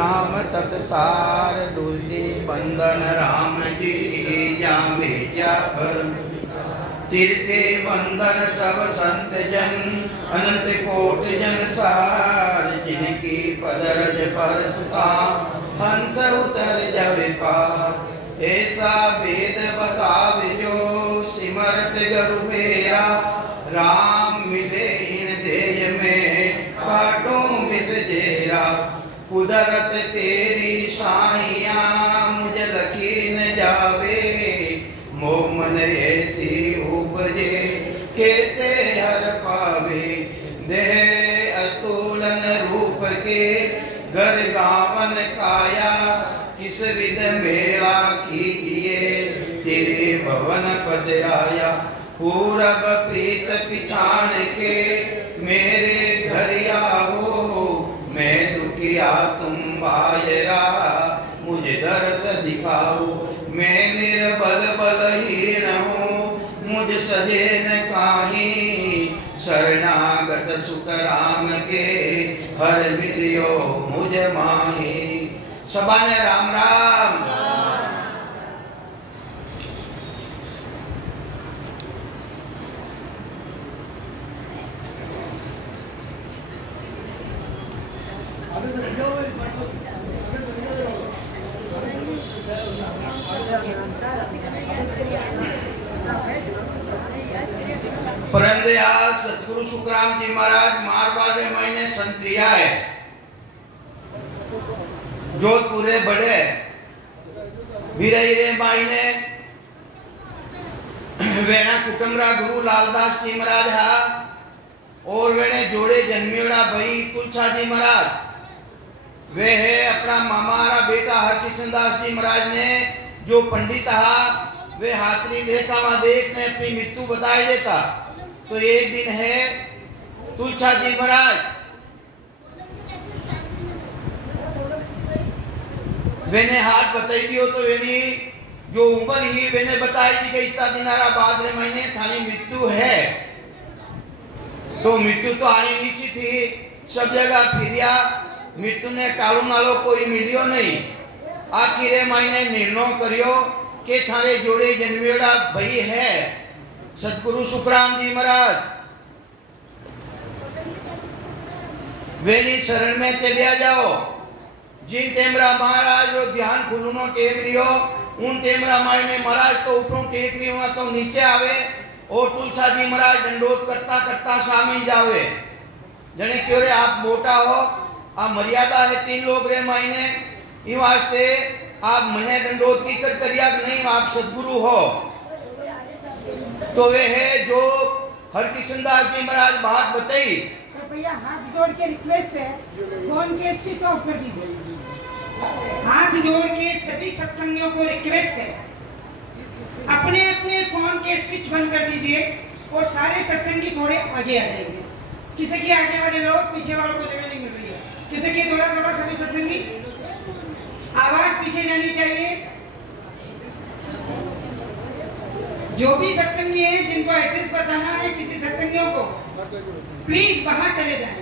राम तत्सार दुर्गे बंदन राम जी जामे क्या कर तीर्थे बंदन सब संत जन अनंत कोट जन सार जिनकी पदरज परसता हंस उतर जावे पार ऐसा वेद बतावे जो सिमरत गुरु मेरा राम मिले इन देय में काटों मिस जेरा कुदरत तेरी साइया मुझे लकीन जावे मोमन ऐसी उपजे कैसे हर पावे देह अस्तूलन रूप के घर गावन काया किस विध मेला कीजिए तेरे भवन पधराया पूरब प्रीत पिछाण के मेरे घर आओ मैं दुखिया तुम बायरा मुझे दर्श दिखाओ मैं निर्बल बलहीन हूँ मुझ सजे न काही शरणागत सुख राम के हर मिलियो मुझ माही सबा ने राम राम। परंदयाल सतगुरु सुखराम जी महाराज मारवाड़ रे महीने संत्रिया है जोधपुर बड़े वीरई रे महीने वेना कुटुंबरा गुरु लालदास जी महाराज हा और वेने जोड़े जन्मियोड़ा भाई तुलसा जी महाराज वे है अपना मामारा बेटा हरकिशन दास जी महाराज ने जो पंडित हा वे हाथरी रेखा में देख ने अपनी मृत्यु बताई देता। तो एक दिन है तुलसा जी महाराज वेने हाथ बताई दियो तो वेनी जो उम्र ही वेने बताई दी कि इतना दिनारा बाद रे महीने थानी मृत्यु है। तो मृत्यु तो आनी नीची थी सब जगह फिरिया मृत्यु ने टालू नालो कोई मिलियो नहीं। आखिर महीने निर्णय करियो के थारे जोड़े जन्मेड़ा भाई है सतगुरु सुखराम जी महाराज वेली शरण में चलिया जाओ। जिन टेमरा महाराज रो ध्यान खुलनो टेक रियो उन टेमरा मायने महाराज तो ऊपरों टेक रियो तो नीचे आवे और तुलसा जी महाराज दंडोत करता करता सामी जावे जने क्यों रे आप मोटा हो आ मर्यादा है 3 लोग रे मायने ई वास्ते आप मने दंडोत की करिया नहीं आप सदगुरु हो। तो वे है जो हरकिशन दास जी महाराज बात बताई भैया हाथ जोड़ के रिक्वेस्ट है फोन के स्विच ऑफ कर दीजिए। हाथ जोड़ के सभी सत्संगियों को रिक्वेस्ट है अपने अपने फोन के स्विच बंद कर दीजिए और सारे सत्संगी थोड़े आगे आ जाएंगे। किसी के आगे वाले लोग पीछे वालों को जगह नहीं मिल रही है। किसी के थोड़ा थोड़ा सभी सत्संगी आवाज पीछे जानी चाहिए। जो भी सत्संगी है जिनको एड्रेस बताना है किसी सत्संगियों को प्लीज बाहर चले जाएं।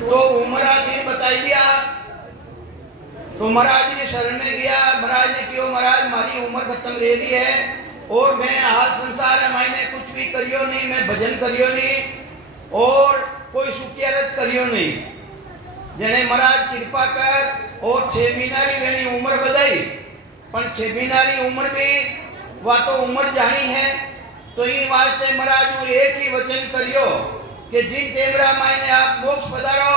तो महाराज जी बताई दिया तो महाराज जी ने शरण में गया। महाराज ने क्यों महाराज हमारी उम्र खत्म रह दी है और मैं हाल संसार है मैंने कुछ भी करियो नहीं मैं भजन करियो नहीं और कोई सुखियारत करियो नहीं जने महाराज कृपा कर और 6 महीना री मेरी उम्र बधाई पर 6 महीना री उम्र भी वह तो उम्र जानी है। तो ये वास्ते महाराज एक ही वचन करियो कि जिन टेमरा मायने आप मोक्ष पधारो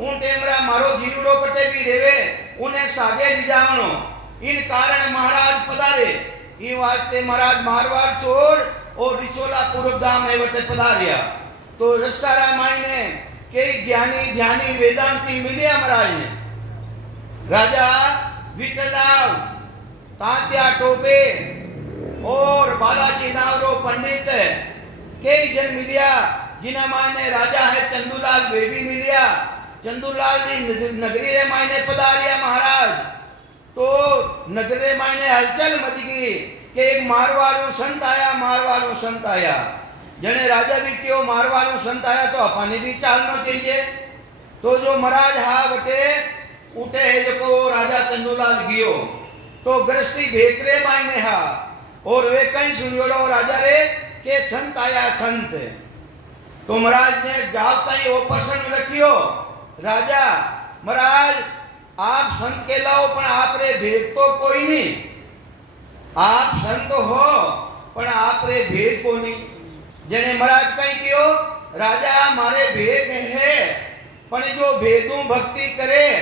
उन टेमरा मारो जीवड़ो कटे भी रेवे उन्हें सागे ले जावनो इन कारण महाराज पधारे। ये वास्ते महाराज मारवाड़ छोड़ और रिचोला पूर्व धाम एवटे पधारिया। तो रस्तारा मायने कई ज्ञानी ध्यानी वेदांती मिले महाराज ने राजा विठलराव तात्या टोपे और बालाजी नावरो पंडित कई जन मिलिया जिन्हें मायने राजा है चंदूलाल वे भी मिलिया। चंदूलाल जी नगरी रे मायने पधारिया महाराज। तो नगरे मायने हलचल मच गई कि एक मारवाड़ू संत आया जने राजा भी क्यों मारवाड़ू संत आया तो अपने भी चालना चाहिए। तो जो महाराज हा बटे उठे है जो राजा चंदूलाल गियो तो गृहस्थी भेकरे मायने हा और वे कहीं सुनियो राजा रे के संत आया संत तो महाराज ने जागता ही वो प्रश्न रखियो राजा महाराज आप संत के लाओ पण आप रे भेद तो कोई नहीं आप संत हो पण आप रे भेद को नहीं जने महाराज कहीं कियो राजा मारे भेद है पण जो भेदू भक्ति करे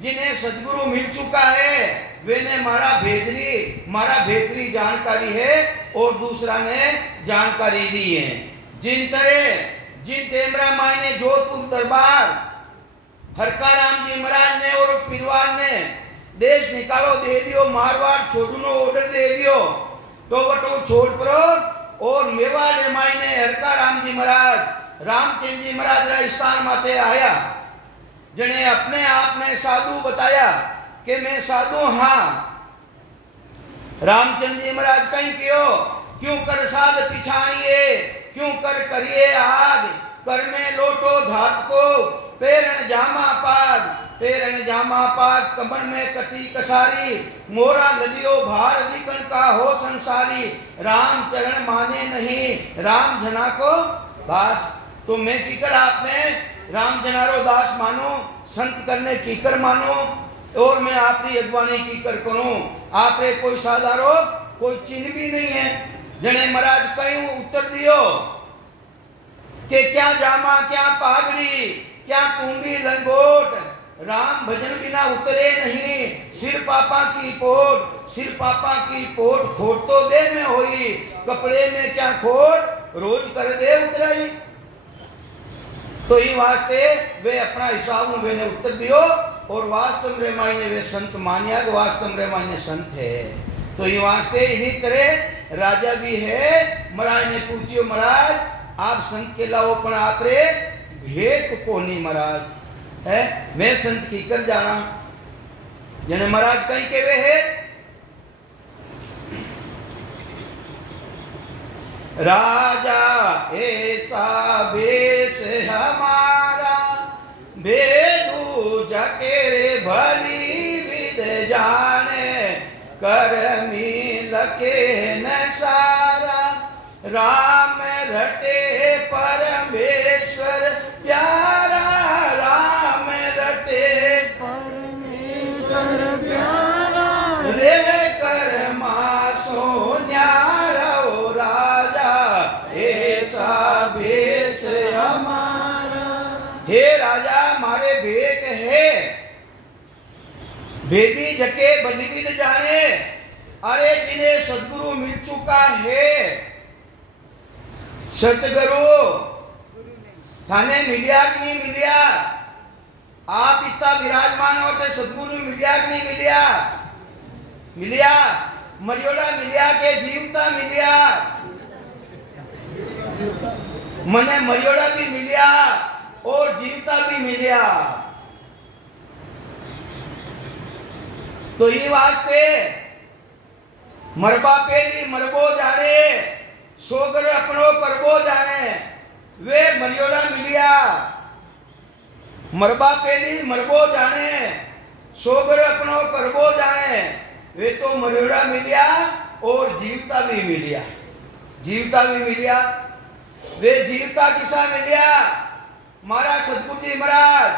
जिन्हें सदगुरु मिल चुका है वे ने मारा भेदरी जानकारी है और दूसरा ने जानकारी दी है जिन टेमरा माई ने जोधपुर दरबार हरकाराम जी महाराज ने और पिरवार ने देश निकालो दे दियो मारवाड़ छोड़नो ऑर्डर दे दियो तो वटो छोड़ परो और मेवाड़ माई ने हरकाराम जी महाराज रामचंद्र जी महाराज राजस्थान माते आया जने अपने आप ने साधु बताया कि मैं साधु हाँ रामचंद्र जी महाराज कहीं क्यों कर साध पिछाड़िए क्यों कर करिए आग कर में लोटो धात को पेरण जामा पाद कमर में कटी कसारी मोरा नदियो भार दिकन का हो संसारी राम चरण माने नहीं राम जना को दास तो मैं की कर आपने राम जनारो दास मानो संत करने की कर मानो और मैं आपकी अगवानी की कर करूं आप रे कोई साधारो कोई चिन्ह भी नहीं है जने महाराज कहीं उत्तर दियो कि क्या जामा क्या पागड़ी क्या कुंभी लंगोट राम भजन बिना उतरे नहीं सिर पापा की पोट खोट तो दे में होई कपड़े में क्या खोट रोज कर दे उतराई तो ही वास्ते वे अपना हिसाब वे ने उत्तर दियो और वास्तव रे मायने वे संत मानिया कि वास्तव रे मायने संत है तो ये वास्ते इन्हीं तरह राजा भी है महाराज ने पूछियो महाराज आप संत के लाओ पण आप रे भेद को नहीं महाराज है मैं संत की कर जाना जने महाराज कहीं के वे है राजा ऐसा भेष हमारा भेदू जकेरे भली विद जाने करमी लके न सारा राम रटे परमेश्वर प्यारा राम रटे परमेश्वर प्यारा रे कर मासो न्यारा ओ राजा ऐसा भेष हमारा हे राजा मारे भेद है भेदी जके बलिविद जाने अरे जिन्हें सदगुरु मिल चुका है सतगुरु थाने मिलिया कि नहीं मिलिया आप इतना विराजमान होते सदगुरु मिलिया कि नहीं मिलिया मरियोड़ा मिलिया के जीवता मिलिया मने मरियोड़ा भी मिलिया और जीवता भी मिलिया तो ये वास्ते मरबा पेली मरबो जाने सोगर अपनो करबो जाने वे मरियोड़ा मिलिया मरबा पेली मरबो जाने सोगर अपनो करबो जाने वे तो मरियोड़ा मिलिया और जीवता भी मिलिया वे जीवता किसा मिलिया महाराज सतगुरु जी महाराज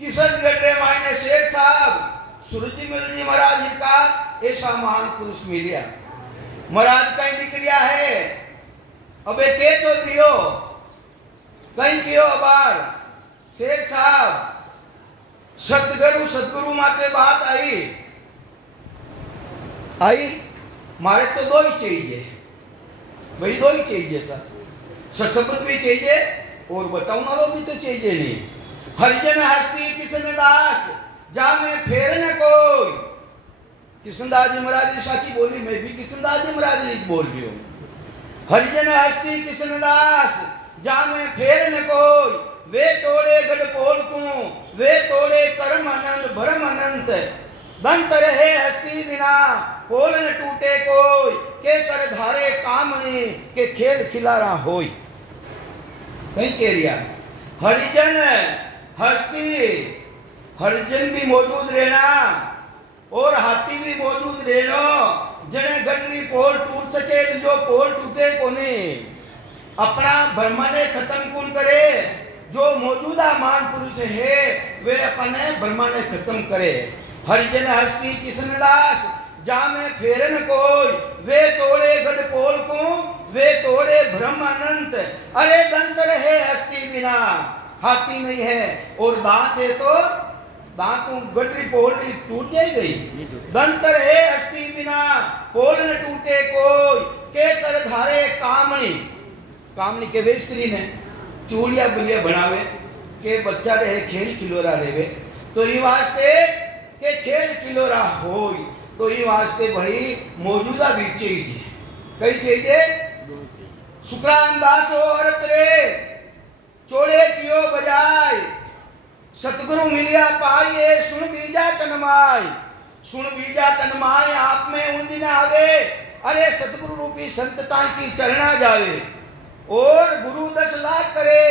किशन गड्ढे मायने शेख साहब सूरजीमल जी महाराज जी का ऐसा महान पुरुष मिलिया महाराज कहीं दिख गया है अबे के तो दियो कहीं कियो अबार शेख साहब सतगुरु माते बात आई मारे तो दो ही चाहिए भाई दो ही चाहिए सर शब्द भी चाहिए और बताऊं ना लोग भी तो चाहिए नहीं हरिजन हस्ती किशन दास जा में फेर न कोई किशनदास जी महाराज जी साकी बोली मैं भी किशनदास जी महाराज जी बोल रही हूँ हरिजन हस्ती किशनदास जा में फेर न कोई वे तोड़े गढ़ पोल को वे तोड़े कर्म अनंत भरम अनंत दंत रहे हस्ती बिना पोल न टूटे कोई के कर धारे कामनी के खेल खिलारा होई कहीं कह रिया हरिजन हस्ती हरिजन भी मौजूद रहना और हाथी भी मौजूद रहना, जने गडरी पोल टूट सके तो जो पोल टूटे कोने, अपना ब्रह्मांड खत्म कौन करे, जो मौजूदा मान पुरुष है वे अपने ब्रह्मांड खत्म करे। हरिजन हस्ती किसनदास जामे फेरन कोई, वे तोड़े गढ़ पोल को, वे तोड़े ब्रह्म अनंत। अरे दंत रहे हस्ती बिना, हाथी नहीं है और दांत है तो दांतों गडरी पोल टूट जाएगी। दंत रहे हस्ती बिना, पोल न टूटे कोई, के कर धारे कामणी, कामनी के वे स्त्री ने चूड़िया बुलिया बनावे के बच्चा रहे खेल खिलोरा रेवे, तो ये वास्ते के खेल खिलोरा हो, तो ये वास्ते भाई मौजूदा भी चाहिए। कई चाहिए शुक्रान दास हो औरत रे, चोड़े कियो बजाय, सतगुरु मिलिया पाइए, सुन बीजा तनमाय, सुन बीजा तनमाय आप में उन दिन आवे। अरे सतगुरु रूपी संतता की चरणा जावे और गुरु 10 लाख करे,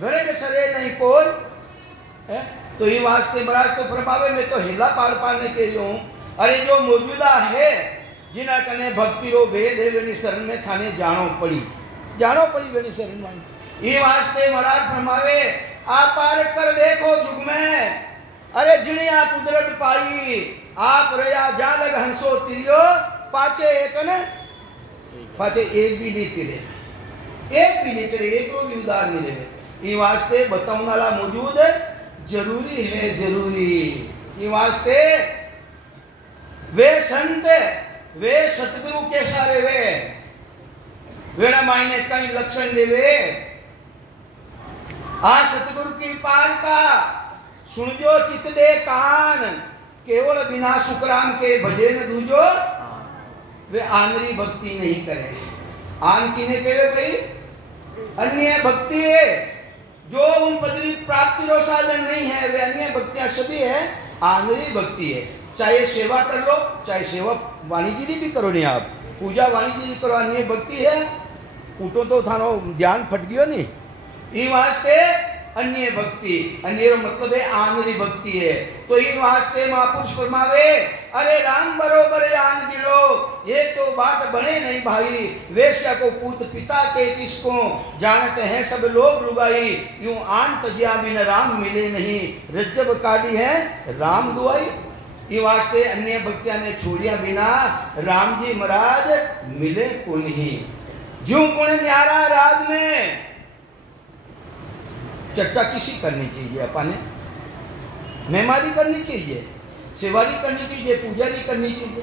घरे सरे नहीं कोई है। तो ये वास्ते महाराज तो फरमावे में तो हिला पार पाने के लिए हूँ। अरे जो मौजूदा है जिना कने भक्ति रो भेद है वेनी शरण में थाने जानो पड़ी वेनी शरण में। ये वास्ते महाराज फरमावे आप पार कर देखो जुग में, अरे जिनिया कुदरत पाई, आप रया जा लग हंसो तिरियो, पाचे एक न पाचे एक भी नहीं तिरे, एक भी नहीं तेरे, एक भी उदार नहीं रहे। ये वास्ते बताऊं वाला मौजूद जरूरी है, जरूरी। ये वास्ते वे संत वे सतगुरु के सारे वेड़ा मायने कई लक्षण देवे। आ सतगुरु की पार का सुन जो चित दे कान, केवल बिना शुक्रान के भजे न दूजो, वे आंतरिक भक्ति नहीं करे। आन किने कहे भाई अन्य भक्ति है, जो उन पदवी प्राप्ति रो साधन नहीं है, वे अन्य भक्तियां सभी है, आंतरिक भक्ति है। चाहे सेवा कर लो, चाहे सेवा वाणिज्य भी करो, नहीं आप पूजा वाणिज्य करो, अन्य भक्ति है। उठो तो थानो ध्यान फट गयो नहीं। ये वास्ते अन्य भक्ति, अन्य मतलब है आंतरिक भक्ति है। तो ये वास्ते महापुरुष फरमावे अरे राम बरोबर जान गिलो, ये तो बात बने नहीं भाई, वेश्या को पूत पिता के किसको, जानते हैं सब लोग लुगाई, यूं आन तजिया बिन राम मिले नहीं, रज्जब काटी है राम दुआई। ये वास्ते अन्य भक्तियां ने छोड़िया बिना राम जी महाराज मिले को नहीं। ज्यों गुण न्यारा राज में चर्चा किसी करनी चाहिए, अपने मेहमानी करनी चाहिए, सेवारी करनी चाहिए, पूजारी करनी चाहिए।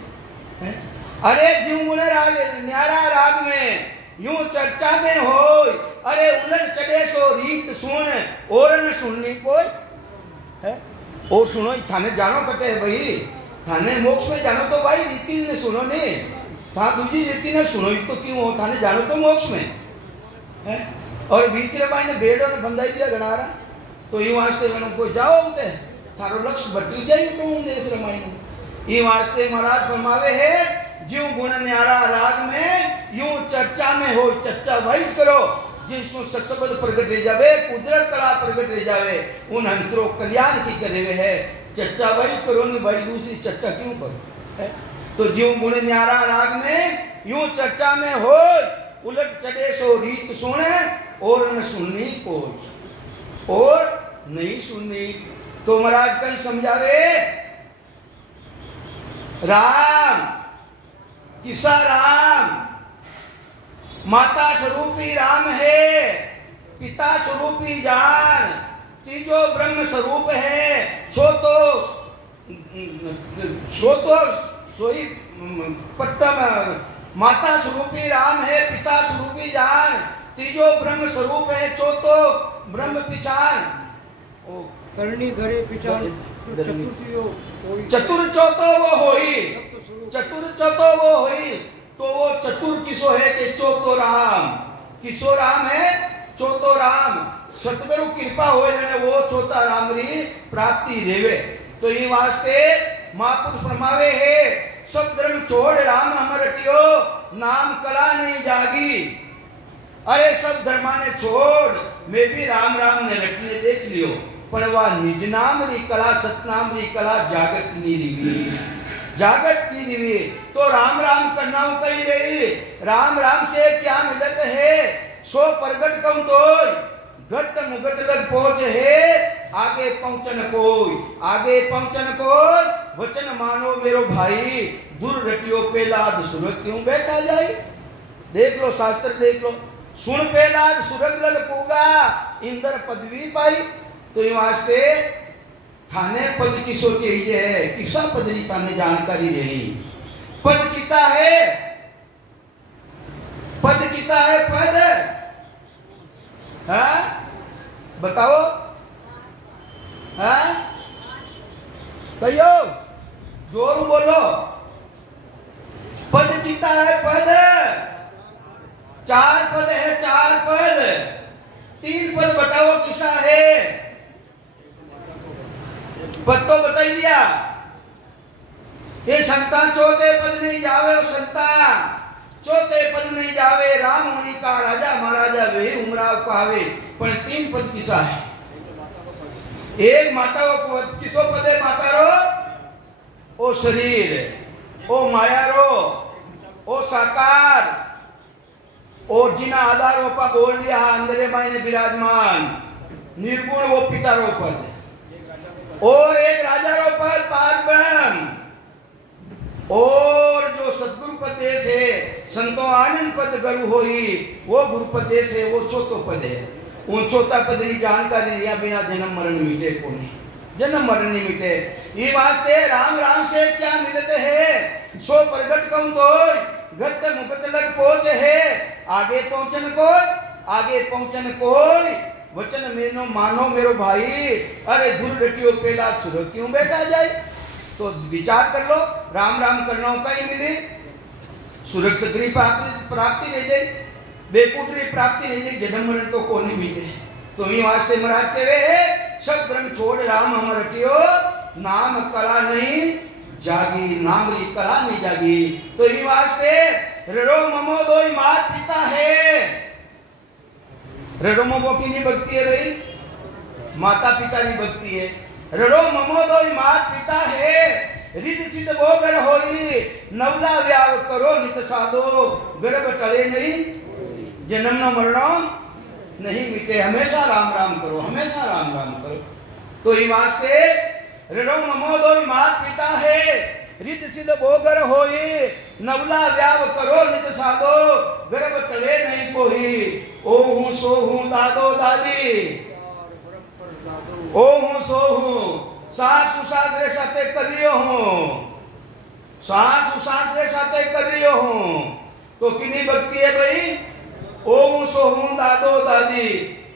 अरे ज्यों गुण राग न्यारा राग में यूं चर्चा में हो, अरे उलट चढ़े सो रीत सुन और न सुननी कोई है। और सुनो थाने जानो कटे भाई, थाने मोक्ष में जानो तो भाई रीति ने सुनो नहीं, था दूसरी रीति ने सुनो तो क्यों, थाने जानो तो मोक्ष में है। और बीच रे भाई ने बेड़ो ने बंधाई दिया गणारा, तो ये वास्ते मैंने को जाओ उठे थारो लक्ष्य बदल जाए तो देश रमाई। ये वास्ते महाराज फरमावे है ज्यों गुण न्यारा राग में यूं चर्चा में हो, चर्चा वही करो जिसमें सत्सबद प्रकट रह जावे, कुदरत कला प्रकट रह जावे, उन हंसरो कल्याण की करे वे है। चर्चा वही करो नहीं भाई, दूसरी चर्चा क्यों करो है। तो ज्यों गुण न्यारा राग में यूं चर्चा में हो, उलट चढ़े सो रीत सुने और न सुननी कोई, और नहीं सुननी। तो महाराज कहीं समझावे राम किसा राम, माता स्वरूपी राम है, पिता स्वरूपी जान, तीजो ब्रह्म स्वरूप है, सो तो सोई प्रथम माता स्वरूपी राम है, पिता स्वरूपी जान, तीजो ब्रह्म स्वरूप है, चौथो ब्रह्म पिछान, करनी घरे पिछान, चतुर चौथो वो होई, चतुर चौथो वो होई। तो वो चतुर किसो है कि चौथो राम, किसो राम है चौथो राम। सतगुरु कृपा हो जाने वो चौथा राम री प्राप्ति रेवे। तो ये वास्ते महापुरुष फरमावे है सब धर्म छोड़ राम हम रटियो, नाम कला नहीं जागी। अरे सब धर्मा ने छोड़, मैं भी राम राम ने रटिए देख लियो। पण वा निज नाम री कला सतनाम री कला जागत नी रिवी, जागत नी रिवी। तो राम राम करना कही रही, राम राम से क्या मिलत है, सो प्रगट कहूं तो गत मुगत लग पहुंच है, आगे पहुंचन कोई, आगे पहुंचन कोई, वचन मानो मेरो भाई, दूर रटियो पेलाद सुरत क्यों बैठा जाए। देख लो शास्त्र देख लो, सुन पेलाद सुरत लग पूगा, इंद्र पदवी पाई। तो ये वास्ते थाने पद की सोचे ये है, किसा पदरी थाने जानकारी लेनी, पद किता है, पद किता है, पद हाँ बताओ, हाँ कहियो जोर बोलो, पद किता है, पद चार पद है, चार पद, तीन पद बताओ किसा है, पद तो बता ही दिया। ये संतान चौथे पद नहीं जावे, संतान चौथे पद नहीं जावे, राम मुनि का राजा महाराजा वे उमराव पावे, पर तीन पद किसा है। एक माता को किसो पद है, माता रो ओ शरीर, ओ माया रो, ओ साकार, ओ जिना आधारों पर बोल दिया अंदर मायने विराजमान, निर्गुण वो पिता रो पद, और एक राजा रो पद पारब्रह्म, और जो सदगुरु पद है संतो आनंद पद गुरु होई, वो गुरु पद है, वो चौथो पद है। उन चौथा पद की जानकारी लिया बिना जन्म मरण मिटे को नहीं, जन्म मरण नहीं मिटे। ये वास्ते राम राम से क्या मिलते है, सो प्रगट कहूं तो गत मुगत लग पहुंच है, आगे पहुंचन कोई, आगे पहुंचन कोई, वचन मेनो मानो मेरो भाई, अरे दूर रटियो पेला सुर क्यों बैठा जाए। तो विचार कर लो, राम राम करना कहीं मिली, सुरक्षित प्राप्ति ले जाए, बेकुटरी प्राप्ति ले जाए, जन्म मरण तो को नहीं मिले। तो ये वास्ते महाराज के वे सब धर्म छोड़ राम हम रटियो, नाम कला नहीं जागी, नाम री कला नहीं जागी। तो ये वास्ते रड़ो ममो दो मात पिता है, रड़ो ममो की नहीं भक्ति है भाई, माता पिता की भक्ति है। रड़ो ममो दो मात पिता है, रिद सिद्ध भोगर होई, नवला व्याव करो नित साधो, गर्भ टले नहीं, जन्म न मरणो नहीं मिटे, हमेशा राम राम करो, हमेशा राम राम करो। तो ये वास्ते रड़ो ममो दो मात पिता है, रिद सिद्ध भोगर होई, नवला व्याव करो नित साधो, गर्भ टले नहीं कोई, ओ हूं सो हूं दादो दादी, ओ हूं सो हूं, सासु सासरे साथे करियो हूं, सासु सासरे साथे करियो हूं। तो किन्हीं भक्ति है भाई, ओ हूं सो हूं दादो दादी,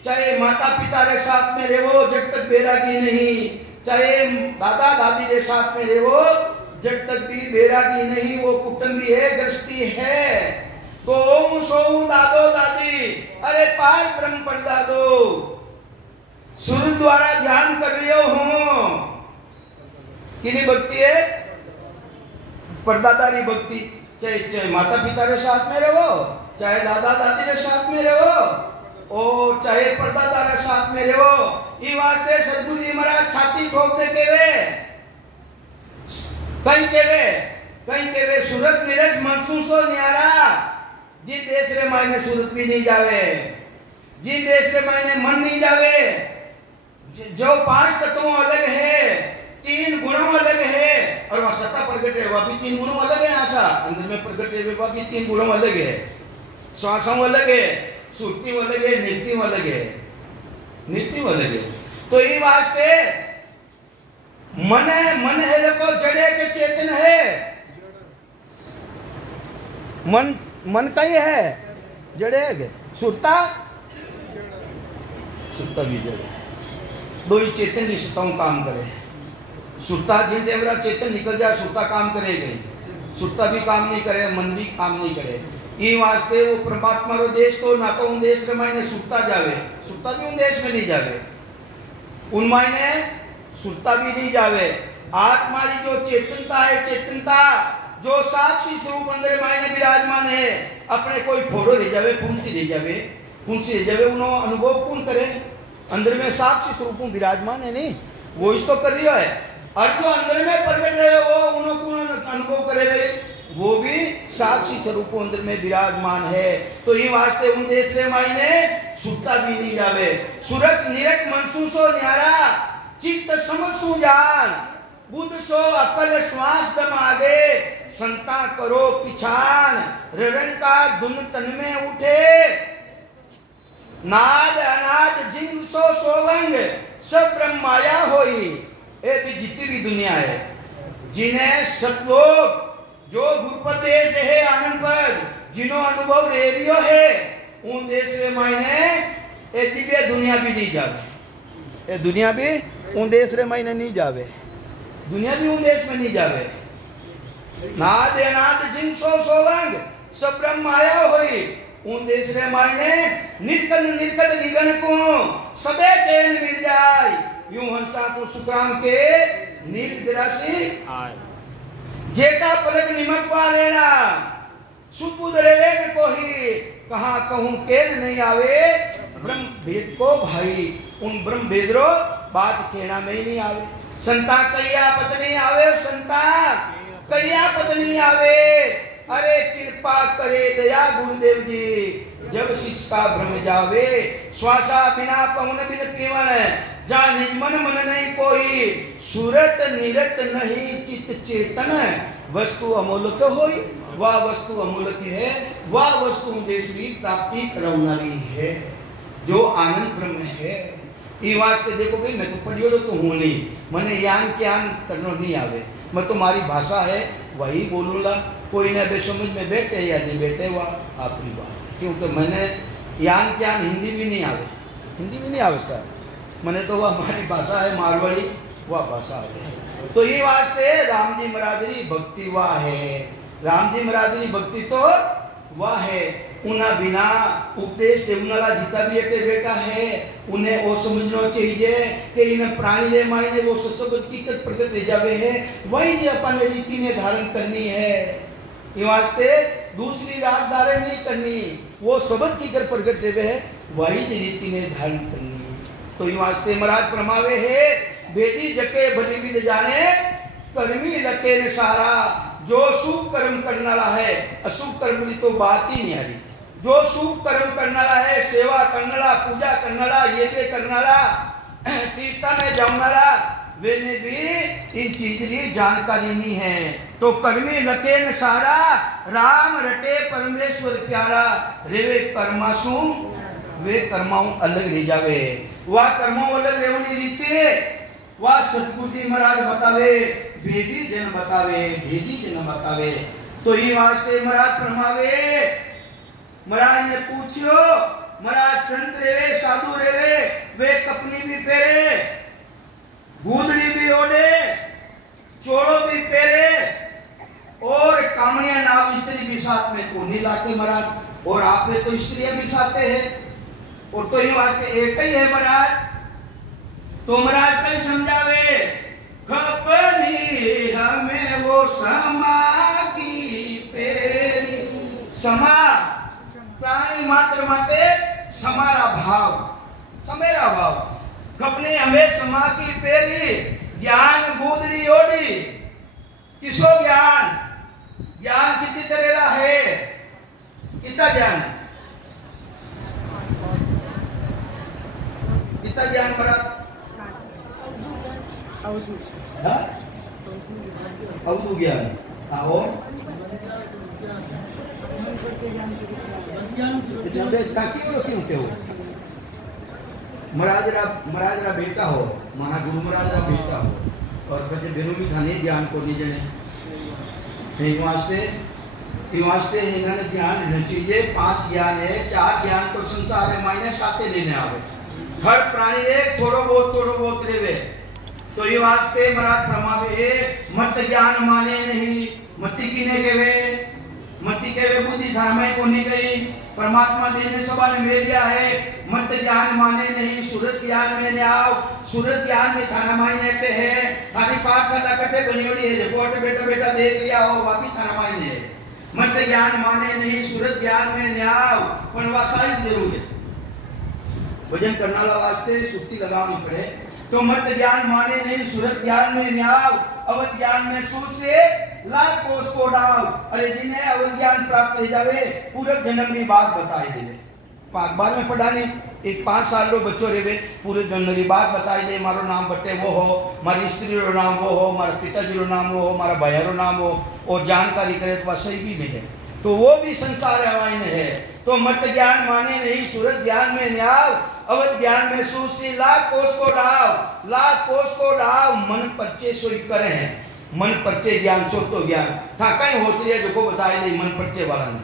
चाहे माता पिता के साथ में रहो जब तक बैरागी नहीं, चाहे दादा दादी के साथ में रहो जब तक भी बैरागी नहीं, वो कुटुंबी है, गृहस्थी है। तो ओ हूं सो हूं दादो दादी, अरे पार ब्रह्म पर दादो, सूर्य द्वारा ध्यान कर रही हूं। किन्हीं भक्ति है, परदादारी भक्ति, चाहे माता पिता के साथ में रहो, चाहे दादा दादी के साथ में रहो, और चाहे परदादा के साथ में रहो। ये वास्ते सदगुरु जी महाराज छाती ठोकते केवे, कहीं केवे सूरत मिरज मनसूसो न्यारा, जिन देश रे मायने सूरत भी नहीं जावे, जिन देश रे मायने मन नहीं जावे, जो पांच तत्वों अलग है, तीन गुणों अलग है, और वह सत्ता प्रकट है, वह भी तीन गुणों अलग है, आशा अंदर में प्रकट है, वह भी तीन गुणों अलग है, श्वासों अलग है, सुरती अलग है, नृत्य अलग है, नृत्य अलग है। तो ये वास्ते मन है देखो जड़े के चेतन है, मन का ही है जड़े, सुरता भी जड़े, दो ही चेतन रिश्ताओं काम करे। सुरता जिन देवरा चेतन निकल जाए, सुरता काम करेगी, सुरता भी काम नहीं करे, मन भी काम नहीं करे। ये वास्ते वो परमात्मा रो देश तो ना तो उन देश के मायने सुरता जावे, सुरता भी उन देश में नहीं जावे, उन मायने सुरता भी नहीं जावे। आत्मा की जो चेतनता है, चेतनता जो साक्षी स्वरूप अंदर मायने विराजमान है, अपने कोई फोड़ो ले जावे, फुंसी ले जावे, फुंसी ले जावे, उन्होंने अनुभव कौन करे, अंदर में साक्षी स्वरूप विराजमान है नहीं, वो इस तो कर रही है। और जो अंदर में प्रकट रहे वो उनको अनुभव करे वे, वो भी साक्षी स्वरूप अंदर में विराजमान है। तो ये वास्ते उन देश रे मायने सुता भी नहीं जावे। सूरत निरक मनसूसो न्यारा चित्त समसु जान, बुद्ध सो अकल श्वास दम आगे, संता करो पिछान, ररंकार धुन तन में उठे, नाद अनाद जिंग सो सोवंग, सब ब्रह्म माया होई। ये भी जितनी भी दुनिया है, जिन्हें सब लोग जो गुरुपद देश है आनंद पर, जिन्हों अनुभव रेडियो है, उन देश में मायने ये दिव्य दुनिया भी नहीं जावे। ये दुनिया भी उन देश रे मायने नहीं जावे, दुनिया भी उन देश में नहीं जावे। नाद अनाद जिन सो सोवंग, सब ब्रह्म माया होई। उन देश रे मायने निर्कल निर्कल निगन को सबे चैन मिल जाए, यूं हंसा को सुक्राम के नीत गिरासी जेता पलक निमटवा लेना, सुपुद रेवेग को ही कहा कहूं केल नहीं आवे, ब्रह्म भेद को भाई उन ब्रह्म भेदरो बात कहना में ही नहीं आवे। संता कहिया पत्नी आवे, संता कहिया पत्नी आवे, अरे कृपा करे दया गुरुदेव जी, जब शिष्य का भ्रम जावे, श्वासा बिना पवन बिन केवल, जा निज मन मन नहीं कोई, सूरत निरत नहीं चित्त चेतन, वस्तु अमूलक होई। वह वस्तु अमूलक है, वह वस्तु देशरी प्राप्ति करवनारी है, जो आनंद ब्रह्म है। ये वास्ते देखो भाई, मैं तो पढ़ियो तो हूँ नहीं, मैंने ज्ञान ज्ञान करना नहीं आवे, मैं तो मारी भाषा है वही बोलूँगा। कोई ने बेसमझ में बैठे या नहीं बैठे वह आपकी बात, क्योंकि मैंने ज्ञान ज्ञान हिंदी भी नहीं आवे, हिंदी भी नहीं आवे सर, मैंने तो वह हमारी भाषा है मारवाड़ी, वह भाषा है। तो ये वास्ते राम जी महाराजरी भक्ति वाह है, राम जी महाराजरी भक्ति तो वाह है। उन्हें बिना उपदेश देवनाला जीता भी एक बेटा है, उन्हें वो समझना चाहिए कि इन प्राणी दे मायने वो शब्द की प्रकट ले जावे है, वही जो अपन रीति ने धारण करनी है। ये वास्ते दूसरी रात धारण नहीं करनी, वो शब्द की कर प्रकट देवे है, वही रीति ने धारण करनी है। तो ये वास्ते महाराज फरमावे है, बेदी जके भली विद जाने, कर्मी लके ने सारा, जो शुभ कर्म करने वाला है, अशुभ कर्म की तो बात ही नहीं आ रही। जो शुभ कर्म करने वाला है, सेवा करने वाला, पूजा करने वाला, ये से करने वाला, तीर्था में जाने वाला, वे ने भी इन चीज की जानकारी नहीं है। तो कर्मी लके न सारा, राम रटे परमेश्वर प्यारा, रेवे कर्मासु वे कर्माओं अलग रह जावे। वह कर्मों अलग रहने रीति वह सतगुरु जी महाराज बतावे, भेदी जन बतावे, भेदी जन बतावे। तो ये वास्ते महाराज फरमावे, महाराज ने पूछियो, महाराज संत रेवे साधु रेवे, वे कपनी भी पेरे, गूदड़ी भी ओढ़े, चोड़ो भी पेरे, और कामनिया नाव स्त्री भी साथ में तो नहीं लाते महाराज, और आपने तो स्त्रियां भी साथे हैं, और तो ये वास्ते एक ही है महाराज। तो महाराज कहीं समझावे, खपनी हमें वो समा की पेरी, समा प्राणी मात्र माते समारा भाव, समेरा भाव, खपनी हमें समा की पेरी, ज्ञान गूदड़ी ओढ़ी, किसो ज्ञान, ज्ञान कितनी तरह है, कितना ज्ञान, कितना ज्ञान महाराज, अवधू ज्ञान, और ताकि वो क्यों क्यों महाराज रा बेटा हो, माना गुरु महाराज रा बेटा हो, और बच्चे बेनू भी था नहीं ज्ञान को नहीं जने वास्ते इन्होंने ज्ञान लेना चाहिए। 5 ज्ञान है, 4 ज्ञान तो संसार है मायने साथे लेने आवे, हर प्राणी एक थोड़ो बहुत रेवे। तो ये वास्ते महाराज फरमावे, मत ज्ञान माने नहीं, मति किने केवे, मति केवे बुद्धि धर्म को नहीं गई, परमात्मा देने सभा ने में दिया है। मत ज्ञान माने नहीं, सूरत ज्ञान में न आओ, सूरत ज्ञान में थाना मायने पे है, थारी पाठशाला कटे बनियोड़ी है, रिपोर्ट बेटा बेटा देख लिया हो, वापी थाना मायने। मत ज्ञान माने नहीं, सूरत ज्ञान में न आओ, पर वासाई जरूर है। भजन करने वास्ते सुक्ति लगानी पड़े। तो मत ज्ञान माने नहीं सूरत ज्ञान में न्याव, अवध ज्ञान में सूर से लाख कोस को डाव। अरे जिन्हें अवध ज्ञान प्राप्त हो जावे पूरब जन्म की बात बताई देवे। बाद में पढ़ा नहीं, एक 5 साल रो बच्चों रे पूरे जन्म की बात बताई दे, मारो नाम बट्टे वो हो, मारी स्त्री रो नाम वो हो, मारा पिताजी रो नाम वो हो, मारा भाई रो नाम हो, और जानकारी करे तो सही भी मिले, तो वो भी संसार हवाइन है। तो मत ज्ञान माने नहीं सूरत ज्ञान में न्याव, अवध ज्ञान में सूसी लाख कोस को डाव। लाख कोस को डाव मन परचे सोई करे हैं, मन परचे ज्ञान छोटो ज्ञान था कहीं होती है जो को बताए नहीं मन परचे वाला ने,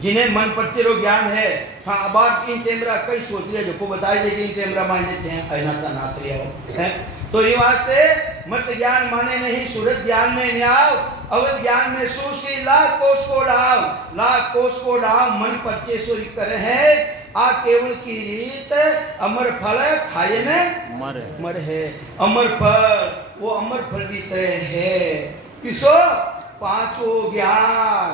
जिन्हें मन परचे रो ज्ञान है था आबाद इन टेमरा कई सोच लिया जो को बताए दे इन टेमरा माने थे ऐना ता नात रिया है। तो ये वास्ते मत ज्ञान माने नहीं सूरत ज्ञान में न्याव, अवध ज्ञान में सूसी लाख कोस को डाव। लाख कोस को डाव मन परचे सोई करे है। आ केवल की रीत अमर फल खाए में मर है। अमर फल वो अमर फल भी तय है किसो पांचों ज्ञान,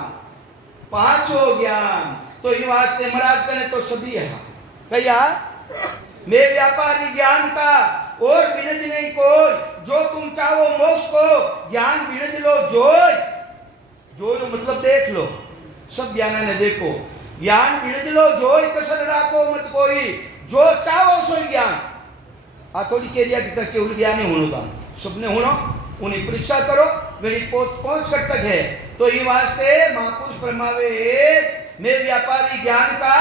पांचों ज्ञान। तो ये वास्ते महाराज कने तो सभी है कहिया मैं व्यापारी ज्ञान का और विनज नहीं कोई, जो तुम चाहो मोक्ष को ज्ञान विनज लो जोय। जो मतलब देख लो सब ज्ञान ने देखो, ज्ञान विनज लो जोय कसर राखो मत कोई, जो चाहो सो ज्ञान। आ थोड़ी केरिया की केवल ज्ञान ही होनो था सबने होनो, उन्हें परीक्षा करो मेरी पहुंच कर तक है। तो ये वास्ते महापुरुष फरमावे मैं व्यापारी ज्ञान का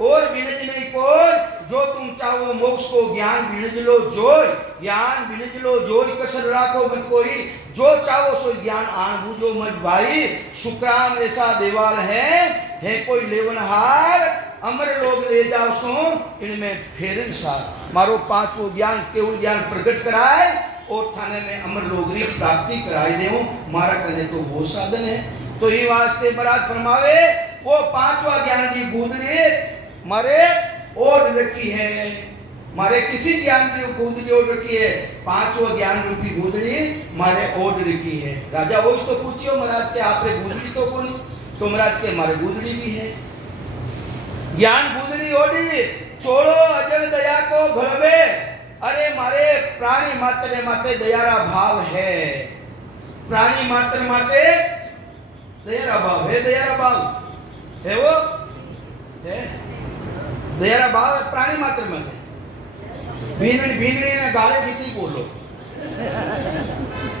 और विनज नहीं कोई, जो तुम चाहो मोक्ष को ज्ञान विनज लो जोय। ज्ञान विनज लो जोय कसर राखो मत कोई, जो चाहो सो ज्ञान आन बूझो मत भाई। शुक्राम ऐसा देवाल है कोई लेवनहार, अमर लोग ले जाओ सो इनमें फेरन सार। मारो पांचों ज्ञान केवल ज्ञान प्रकट कराए और थाने में अमर लोगरी प्राप्ति कराई दे मारा कने तो वो साधन है। तो ये वास्ते महाराज फरमावे वो पांचवा ज्ञान की गूंदली मारे ओढ़ रखी है, मारे किसी ज्ञान की गूंदली ओढ़ रखी है, पांचवा ज्ञान रूपी गूंदली मारे ओढ़ रखी है। राजा वो तो पूछियो महाराज के आप रे गूंदली तो कौन, तो महाराज के मारे गूंदली भी है। ज्ञान गूंदली ओढ़ी छोड़ो अजब दया को घलवे। अरे मारे प्राणी मात्र माते दयारा भाव है, प्राणी मात्र माते दयारा भाव है, दयारा भाव है वो है, दयारा भाव प्राणी मात्र में है। भीनड़ी ने गाले कितनी बोलो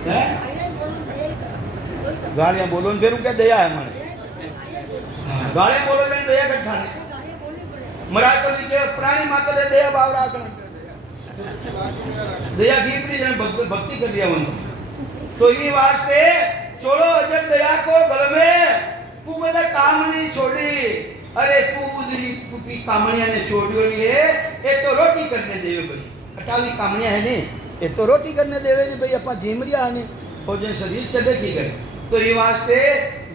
है, गालियां बोलो फिर क्या दया है माने, गाले बोलो जन दया कट्ठा ने महाराज तो नीचे प्राणी मात्र है दया भाव राखना, दया की जन भक्ति कर दिया मन। तो ये वास्ते छोड़ो अजब दया को गल में कुबदा कामनी छोड़ी। अरे कुबुदरी की कामनिया ने छोड़ी है, ये तो रोटी करने देवे भाई, अटाली कामनिया है नहीं, ये तो रोटी करने देवे नहीं भाई, अपना जिमरिया है नहीं और जो शरीर चले की करे। तो ये वास्ते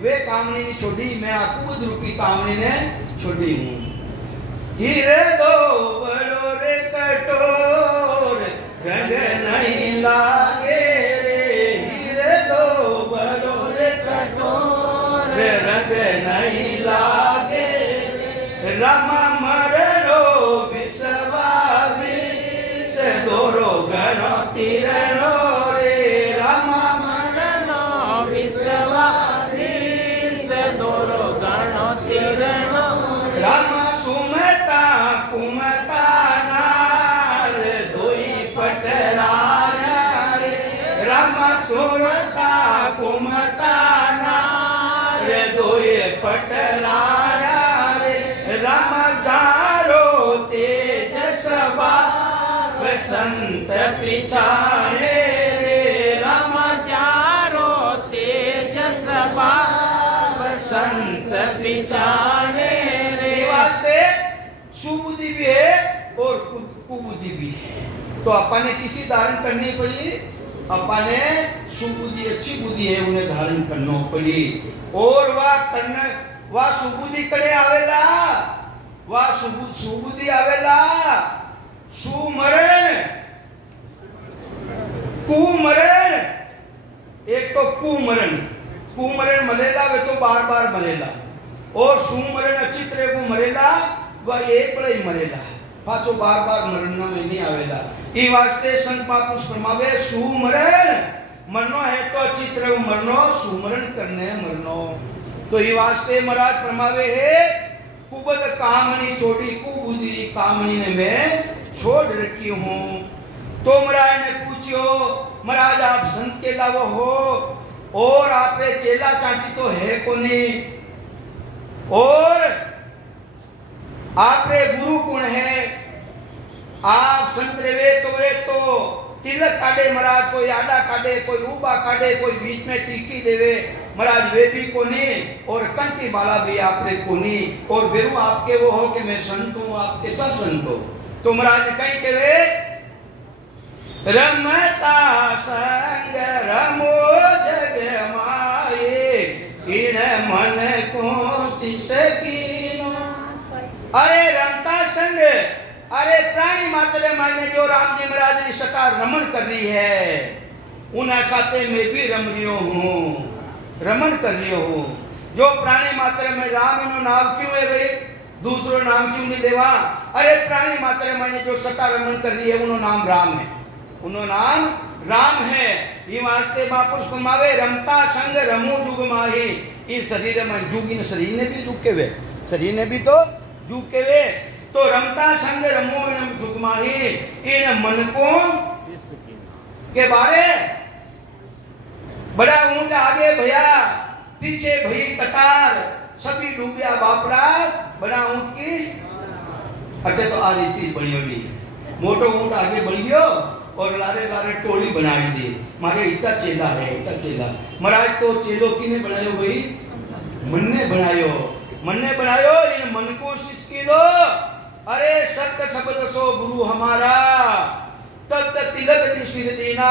वे कामनी ने छोड़ी, मैं कुबुद रूपी कामनी ने छोड़ी हूँ। हीरे दो बड़ो रे कटोर रंग नहीं लागे रे, हीरे दो बड़ो रे कटोर रंग नहीं लागे रे। रामा मरो विश्वामी से दोरो गणो तीरनो रे, रामा मरो विश्वामी से दोरो गणो तीरनो। रामा सुमता कुमता नार दोई पटराया रे, रामा सुमता कुमता नार दोई पटराया रे। रामा जारो तेज सबा बसंत पिछाड़े रे, रामा जारो तेज सबा बसंत पिछाड़े रे। वास्ते सुबुद्धि भी है और कुबुद्धि भी है, तो अपन ने किसी धारण करनी पड़ी, अपन ने सुबुद्धि अच्छी बुद्धि है उन्हें धारण करना पड़ी। और वह सुबुद्धि कड़े आवेला, वह सुबुद्धि आवेला सुमरण कुमरण। एक तो कुमरण मरेला वे तो बार बार मरेला, और सुमरण अच्छी तरह को मरेला वह एक बड़ा ही मरेला। पाछो बार बार मरण में नहीं आवेला। ई वास्ते संत महापुरुष फरमावे सुमरण मरनो है तो अच्छी तरह मरनो, सुमरण करने मरनो। तो ई वास्ते महाराज फरमावे है कुबद कामनी छोड़ी कुबुदी कामनी ने मैं छोड़ रखी हूँ। तो महाराज ने पूछो महाराज आप संत के लावो हो और आपने चेला चाटी तो है कोनी और आपरे गुरु कौन है? आप संत वे तो तिलक काटे महाराज, कोई आडा काटे, कोई उबा काटे, कोई बीच में टीकी देवे महाराज, वे भी कोनी और कंठी बाला भी आपरे कोनी और बेरू आपके वो हो कि मैं संत हूँ, आपके सब संत हो। तो महाराज कहीं के वे रमता संग रमो जग माये इन मन को सिसकी। अरे रमता संग, अरे प्राणी मात्र मायने जो राम जी महाराज की सता रमन कर रही है उन साथे में भी रम रही हूँ, रमन कर रही हूँ। जो प्राणी मात्र में राम इनो नाम क्यों है भाई, दूसरो नाम क्यों नहीं लेवा? अरे प्राणी मात्र मायने जो सता रमन कर रही है उनो नाम राम है, उनो नाम राम है। ये वास्ते महापुरुष फरमावे रमता संग रमू जुग माही। इस शरीर में जुग, इन शरीर ने भी जुग के वे, शरीर ने भी तो जुग के वे। तो रमता संग रमो इन जुग माही इन मन को के बारे बड़ा ऊंट आगे भैया पीछे भई कतार सभी डूबिया बापड़ा बड़ा ऊंट की अटे तो आ रही चीज बड़ी बड़ी मोटो ऊंट आगे बढ़ गयो और लारे लारे टोली बनाई दी। मारे इतना चेला है, इतना चेला महाराज। तो चेलो किने बनायो भाई? मन ने बनायो, मन ने बनायो। इन मन को सिसकी लो। अरे सत्य शब्द सो गुरु हमारा तत् तिलक दी सिर दीना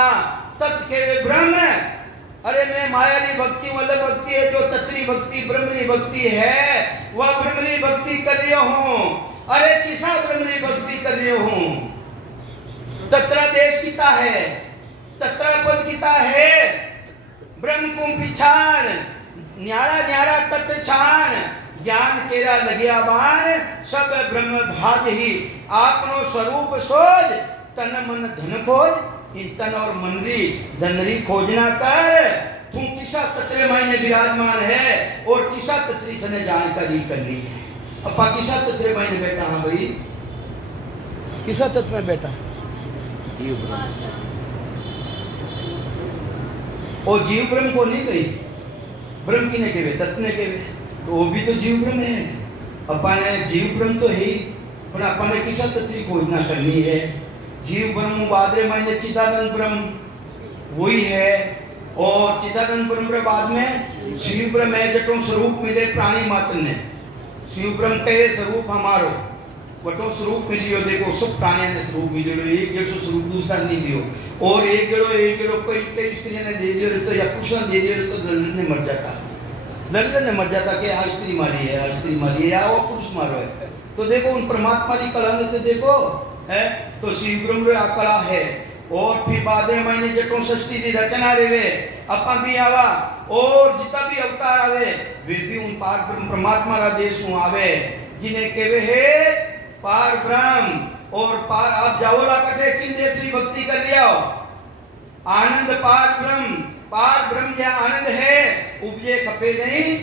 तत् के ब्रह्म। अरे मैं मायाली भक्ति अलग भक्ति है, जो तत्री भक्ति ब्रह्मली भक्ति है वह ब्रह्मली भक्ति कर रही हूँ। अरे किसा ब्रह्मली भक्ति कर रही हूँ? तत्रा देश किता है, तत्रा पद किता है, ब्रह्म को पिछाण न्यारा न्यारा तत्व छाण ज्ञान केरा लगिया बाण सब ब्रह्म भाज ही आपनो स्वरूप सोज तन मन धन खोज। इन तन और मनरी धनरी खोजना कर तू किसा तत्रे मायने विराजमान है और किसा तत्री थने जानकारी करनी है। अपा किसा तत्रे मायने बैठा? हाँ भाई किसा तत्व में बैठा? और जीव ब्रह्म को नहीं गई, ब्रह्म की ने केवे तत्व ने केवे, तो वो भी तो जीव ब्रह्म है। अपने जीव ब्रह्म तो है ही, पर अपने किसा तत्व खोजना करनी है। जीव ब्रह्म बादरे मायने चिदानंद ब्रह्म वही है और चिदानंद ब्रह्म के बाद में शिव ब्रह्म है जटों स्वरूप मिले प्राणी मात्र ने। शिव ब्रह्म कहे स्वरूप हमारो वटो स्वरूप मिलियो। देखो सब प्राणी ने स्वरूप मिलियो, एक जैसो स्वरूप दूसरा नहीं दियो। और एक जड़ो कोई कई स्त्री ने दे दियो तो या पुरुष ने दे दियो तो दल्ले ने मर जाता, दल्ले ने मर जाता कि हाँ स्त्री मारी है, हाँ स्त्री मारी है या वो पुरुष मारो है। तो देखो उन परमात्मा की कला ने तो देखो है। तो शिव ब्रह्म कला है। और फिर बाद महीने जटों सृष्टि की रचना रेवे अपा भी आवा और जितना भी अवतार आवे वे भी उन पार ब्रह्म परमात्मा रा देश में आवे जिन्हें केवे है पार ब्रह्म। और पार आप जाओला कटे किन देश की भक्ति कर लिया हो? आनंद पार ब्रह्म यह आनंद है उपजे खपे नहीं।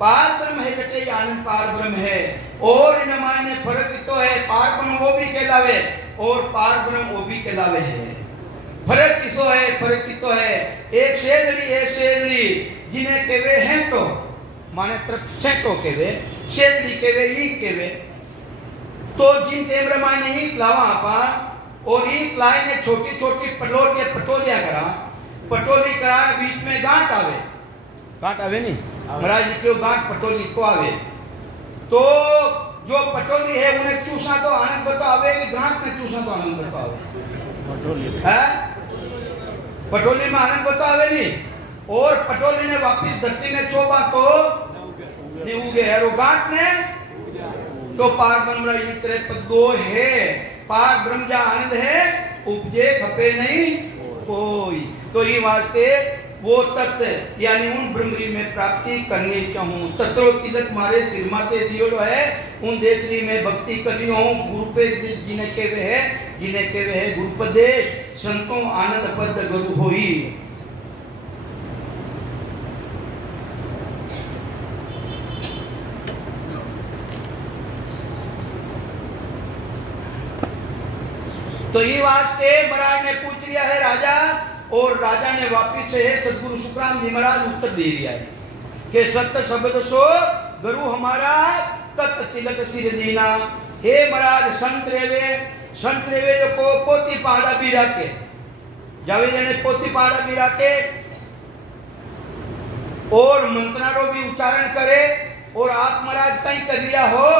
पार ब्रह्म है जटे आनंद पार ब्रह्म है। और इन मायने फर्क तो है, पार ब्रह्म वो भी कहलावे और पार ब्रह्म वो भी कहलावे है। फर्क किसो है? फर्क किसो है? एक शेरली है, शेरली जिन्हें केवे हेंटो माने तरफ सेटो केवे, शेरली केवे ई केवे। तो जिन तेम्र मायने ई लावा आपा और ई लाई ने छोटी छोटी पटोलियां पटोलियां करा, पटोली करा बीच में गांठ आवे नहीं महाराज जी क्यों गांठ पटोली को आवे। तो जो पटोली है उन्हें चूसा तो आनंद बतावे कि गांठ में चूसा तो आनंद बतावे? पटोली है, पटोली में आनंद बतावे नहीं। और पटोली ने वापिस धरती में चोबा तो नहीं उगे है, और गांठ ने तो पार ब्रह्म इतने दो है। पार ब्रह्म जा आनंद है उपजे खपे नहीं कोई। तो ये वास्ते वो तत्व यानी उन ब्रह्मरी में प्राप्ति करनी चाहूँ। तत्रो तिलक मारे सिर माते दियो है उन देशरी में भक्ति कर रही हूँ। गुरु पे जिन्हें के वे है गुरुपदेश संतों आनंद पद गुरु होई। तो ये वास्ते महाराज ने पूछ लिया है राजा, और राजा ने वापिस से सदगुरु सुखराम जी महाराज उत्तर दे दिया है कि सत्य शब्द सो गुरु हमारा तत् तिलक सिर दीना। हे महाराज संत रेवे को पोती पहाड़ा भी राके जावे ने पोती पहाड़ा भी राके और मंत्रारो भी उच्चारण करे। और आप महाराज कहीं कर लिया हो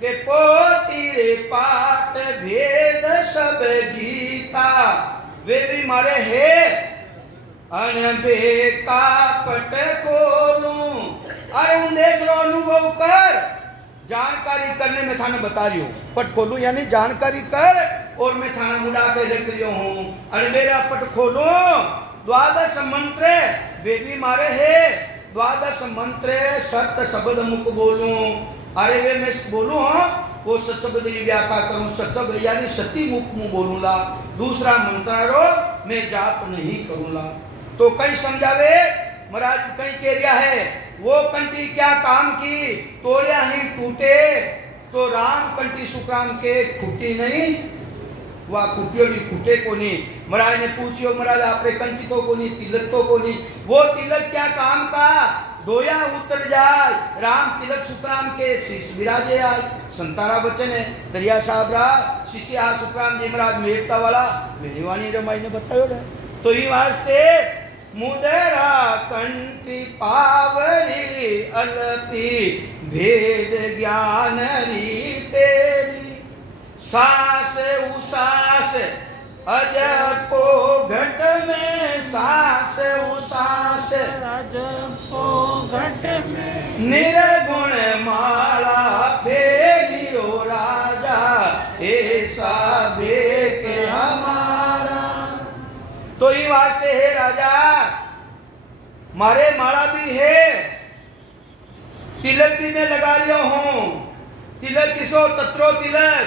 के पोती रे पाठ भेद सब गीता वे भी मारे है अनबे का पट खोलूं। अरे उन देश रो अनुभव कर, जानकारी करने में थाने बता रही हूँ। पट खोलूं यानी जानकारी कर और मैं थाना मुड़ा के रख रही हूँ। अरे मेरा पट खोलूं द्वादश मंत्र वे भी मारे है द्वादश मंत्र सत्य शब्द मुख बोलूं। अरे वे मैं बोलूं वो सत्शब्द व्याख्या करूं, सत्शब्द यानी सती मुख मुंह बोलूंगा। दूसरा मंत्रारो मैं जाप नहीं करूंगा। तो कहीं समझावे महाराज कहीं कह दिया है वो कंठी क्या काम की तोड़िया ही टूटे। तो राम कंठी सुखराम के खुटी नहीं वह खुटियोड़ी खुटे को नहीं। महाराज ने पूछियो महाराज आपने कंठी तो को नहीं तिलक तो को नहीं, वो तिलक क्या काम का दोया उतर जाए। राम तिलक सुखराम के शिष्य विराजे आए। संतारा बच्चन है दरिया साहब रहा शिष्य सुखराम जी महाराज मेड़ता वाला मेरी वाणी रमाई ने बतायो रहे। तो ये वास्ते मुदरा कंठी पावरी अलती भेद ज्ञान री तेरी। सास उसास अजपो घट में सास उसास अजपो घट में निर्गुण माला फेरियो राजा ऐसा भेष हमारा। तो ये वास्ते है राजा मारे माला भी है तिलक भी मैं लगा लिया हूँ। तिलक किसो तत्रो तिलक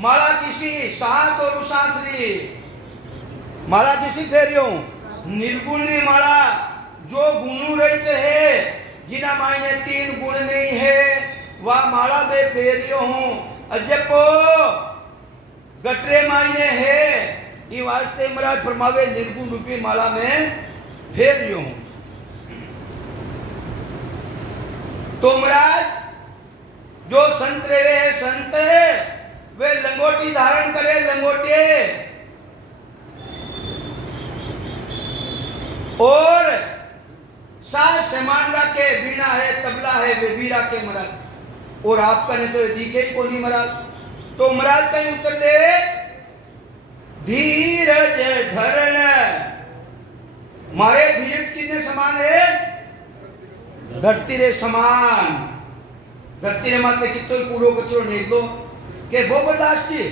माला किसी सांस और उसासरी माला किसी फेरियो निर्गुणी माला जो गुणु रहित है जिना मायने तीन गुण नहीं है वह माला में फेरियो हूँ। अजपो गटरे मायने है ये वास्ते महाराज फरमावे निर्गुण रूपी माला में फेरियो हूँ। तो महाराज जो संत रहे हैं संत वे लंगोटी धारण करे लंगोटे और साज सामान रखे बीना है तबला है वे भी रखे महाराज। और आपका ने तो दिखे ही को नहीं महाराज। तो महाराज कहीं उत्तर दे धीरज धरण मारे धीरज कितने समान है धरती रे समान। धरती रे माते कितो कूड़ो कचरो नहीं दो के बोबरदास जी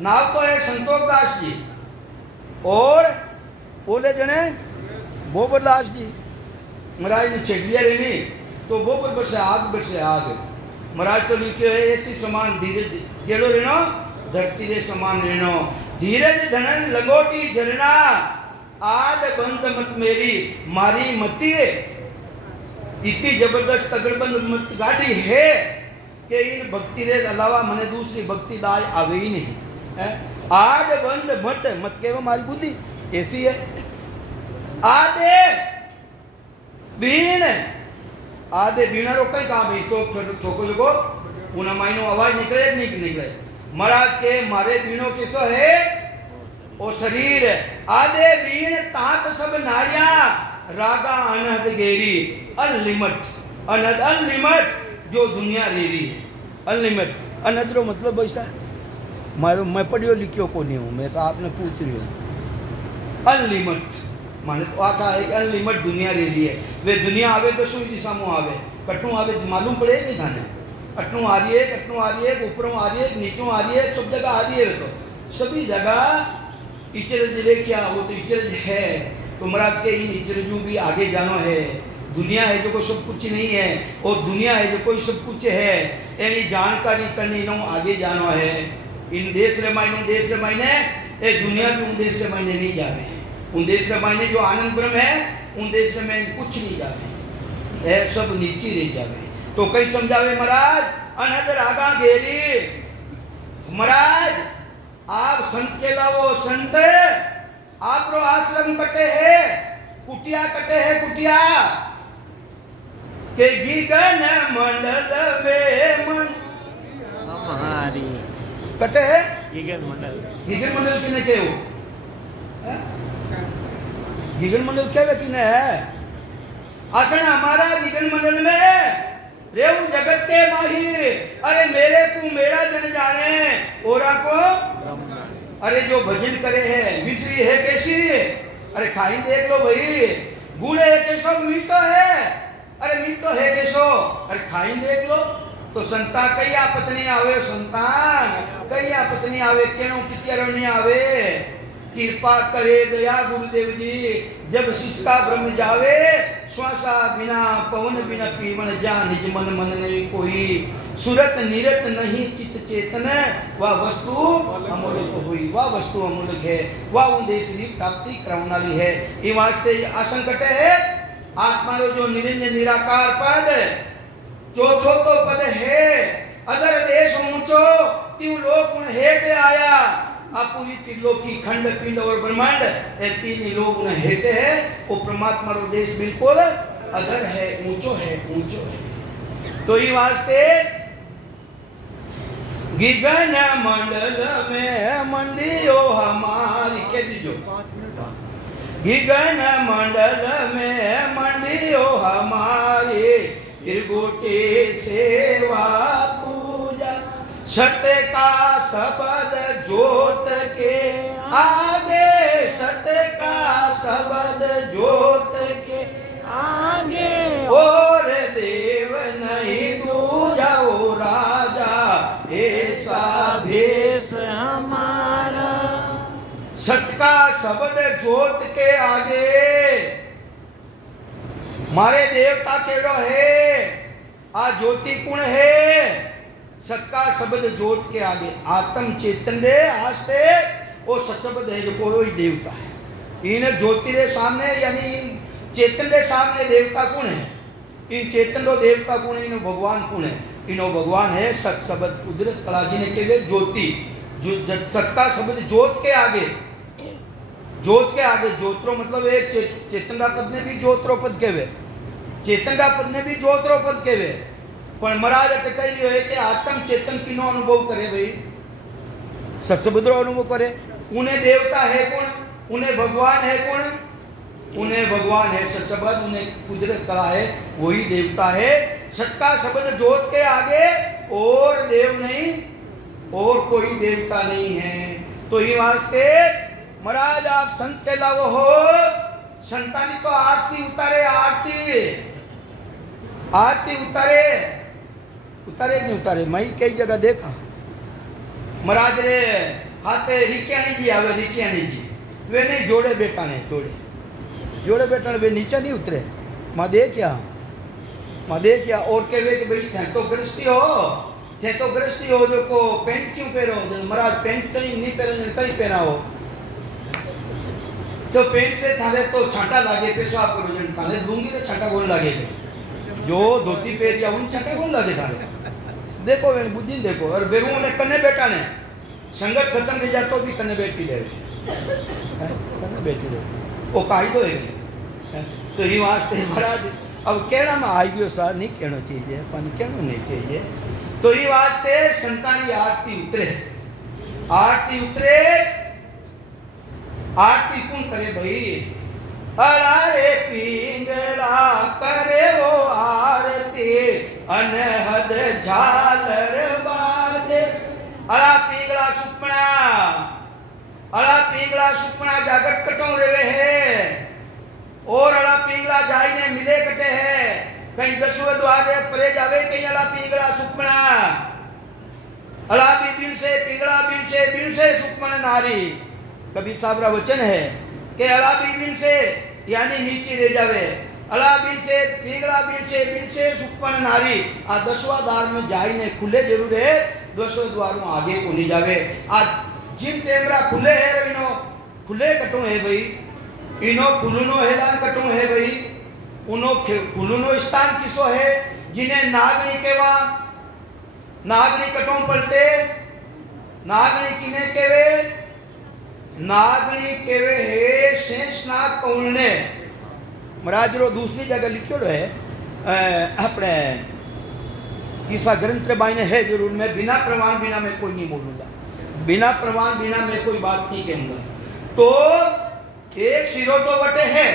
नाव तो है संतोष दास जी और बोले जने बोबरदास जी। महाराज ने छेड़ लिया रे नहीं तो बोबर बरसे आग महाराज तो लिखे है ऐसी समान धीरज जेड़ो रेनो धरती रे समान रेनो। धीरज धनन लंगोटी झरना आड बंद मत मेरी मारी मती इतनी जबरदस्त तगड़बंद मत गाड़ी है कि इन भक्ति रे अलावा मने दूसरी भक्ति दाय आवे ही नहीं है। आड बंद मत के वो मारी बुद्धि ऐसी है। आधे बीना रो कई काम है तो छोको जोको उना मायनो आवाज निकले नहीं निकले। महाराज के मारे बीनो किसो है ओ शरीर आधे बीन तात सब नाड़िया रागा अनहद गेरी अनलिमिट जो दुनिया रेरी है अनलिमिट। अनहद रो मतलब ऐसा मैं पढ़ियो लिखियो को नहीं हूँ मैं तो आपने पूछ रही हूँ। अनलिमिट माने तो आटा है अनलिमिट दुनिया रेरी है। वे दुनिया आवे तो सुई दिशा में आवे कटू आवे मालूम पड़े नहीं थाने अटनू आ रही है ऊपरों आ रही है नीचों आ रही है सब जगह आ रही है। तो सभी जगह इचरज ले क्या वो तो इचरज है तो महाराज के इन इचरजू भी आगे जानो है। दुनिया है जो कोई सब कुछ नहीं है और दुनिया है जो कोई सब कुछ है, एनी जानकारी करनी नो आगे जानो है। इन देश रे मायने ए दुनिया भी उन देश रे मायने नहीं जावे। उन देश रे मायने जो आनंद ब्रह्म है उन देश रे में कुछ नहीं जावे, ए सब नीचे रह जावे। तो कई समझावे महाराज अनहद आगा घेरी। महाराज आप संत के लाओ, संत आप रो आश्रम कटे है, कुटिया कटे है, कुटिया के गीगन मंडल वे मन हमारी कटे है। गीगन मंडल किने के हो? गीगन मंडल क्या वे किने है? आसन हमारा गीगन मंडल में रेऊ जगत के माही। अरे मेरे को मेरा जन जाने, ओरा को अरे जो भजन करे है मिश्री है कैसी, अरे खाई देख लो भाई। गुड़ है कैसो, मीठो है, अरे मीठो है कैसो, अरे खाई देख लो। तो संता कई आपत्ति आवे, संतान कई आपत्ति आवे, केनो कितियारो नहीं आवे। कृपा करे दया गुरुदेव जी, जब शिष्य का ब्रह्म जावे, श्वासा बिना पवन बिना पीवन जा निज मन मन नहीं कोई। सुरत निरत नहीं चित चेतन, वह वस्तु अमूल्य हुई, वह वस्तु अमूल्य है, वह उन्देश्य प्राप्ति कराने वाली है। ये वास्ते आसंकट है आत्मा रो जो निरंजन निराकार पद, जो छोटो पद है, अदर देश ऊंचो तीन लोक उन हेटे आया। पूरी त्रिलोकी खंड पिंड और ब्रह्मांड ये तीन लोग उन हेटे है। वो परमात्मा रो देश बिल्कुल अदर है, ऊंचो है, ऊंचो है। तो ये वास्ते गिगन मंडल में मंडियो हमारी के दीजो, गिगन मंडल में मंडियो हमारी, त्रिगुटी सेवा पूजा सत्य का शब्द जोत के आगे, सत्य का शब्द जोत के आगे। और देव नहीं दूजा ओ राजा, ऐसा भेष हमारा। सत्य का शब्द जोत के आगे मारे देवता केड़ो है, आ ज्योति कुण है। सत्का शब्द जोत के आगे आत्म चेतन दे आस्ते वो सत्शब्द है जो कोई देवता है। इन ज्योति के सामने यानी इन चेतन के सामने देवता कौन है? इन चेतन रो देवता कौन है? इनो भगवान कौन है? इनो भगवान है सत शब्द कुदरत कला जी ने के ज्योति, जो सत्का शब्द जोत के आगे, जोत के आगे, जोत्रो मतलब एक चेतन का पद ने भी जोत्रो पद केवे, चेतन का पद ने भी जोत्रो पद केवे। पर महाराज अटकाई दियो है कि आत्म चेतन किनो अनुभव करे भाई, सत्शब्द अनुभव करे। उन्हें देवता है कौन? उन्हें भगवान है कौन? उन्हें भगवान है सत्शब्द, उन्हें कुदरत कला है, वही देवता है। सत का शब्द जोत के आगे और देव नहीं, और कोई देवता नहीं है। तो ये वास्ते महाराज आप संत के लाओ हो, संतानी तो आरती उतारे, आरती आरती उतारे, उतारे नहीं उतारे। मैं कई जगह देखा महाराज रे हाथे रिक्यानी जी आवे, रिक्यानी जी वे नहीं जोड़े बेटा ने, जोड़े बेटा ने वे नीचे नहीं उतरे। माँ देखिया और के वे भाई थे तो गृहस्थी हो, थे तो गृहस्थी हो जो को पेंट क्यों पहनो? महाराज पेंट कहीं नहीं पहने, कहीं पहना हो तो पेंट रे थाले तो छाटा लागे, पेशाब करो जन थाले लूंगी तो छाटा कौन लागे, जो धोती पहन या उन छाटा कौन लागे थाले। देखो बुद्धि देखो। और बेरू ने कने बेटा ने संगत खत्म नहीं जातो भी कने बेटी ले, कने बेटी ले वो कायदो है। तो ये वास्ते महाराज अब कहना में आई गयो सार नहीं कहना चाहिए, पानी कहना नहीं चाहिए। तो ये वास्ते संतानी आरती उतरे, आरती उतरे। आरती कौन करे भाई? अरे पिंगला करे वो आरती, अनहद झालर बाजे। अला पिंगला सुपना, अला पिंगला सुपना जागट कटों रहे है, और अला पिंगला जाई ने मिले कटे है। कहीं दसवें द्वारे परे जावे, कहीं अला पिंगला सुपना, अला बिन से पिंगला बिन से सुपन नारी। कबीर साहब का वचन है कि अला बिन से यानी नीचे रह जावे। अला बिन से सुकन नारी आ 10वां द्वार में जाई ने खुले जरूर है, 10वें द्वार में आगे को नहीं जावे। आ जिन तेमरा खुले है इनो खुले कटो है भाई, इनो खुलनो हेलान कटो है भाई, उनो खुलनो स्थान किसो है जिन्हें नागनी केवा, नागनी कटो पलटे, नागनी किने केवे, नागनी केवे है शेषनाग कौलने। महाराज रो दूसरी जगह लिखो है अपने किसा ग्रंथ बाई ने है जरूर, मैं बिना प्रमाण बिना मैं कोई नहीं बोलूंगा, बिना प्रमाण बिना मैं कोई बात नहीं कहूंगा। तो एक सिरो तो वटे है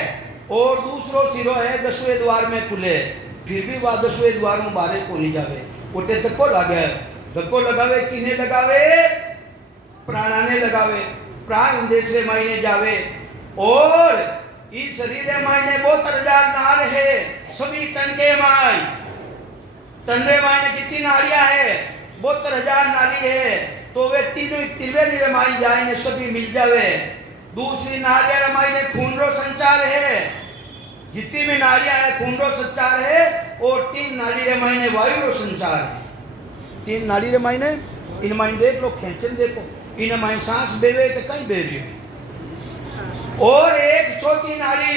और दूसरो सिरो है 10वें द्वार में खुले, फिर भी वह 10वें द्वार में बारे को नहीं जावे, उठे धक्को लगे, धक्को लगावे किने लगावे, प्राणाने लगावे, प्राण दूसरे मायने जावे। और इस शरीर मायने 72,000 नार है, सभी तन के माय, तंडे मायने कितनी नारियां है, 72,000 नारी है। तो वे तीनों त्रिवेणी रमाई जाए ने सभी मिल जावे। दूसरी नारियां रमाई ने खूनरो संचार है, जितनी भी नारियां है खूनरो संचार है। और 3 नाड़ी रमाई ने वायुरो संचार है। 3 नाड़ी रमाई ने इन माइन देख लो, खेचन देखो, इन माइन सांस बेवे तो कहीं बे रही है। और एक चौथी नाड़ी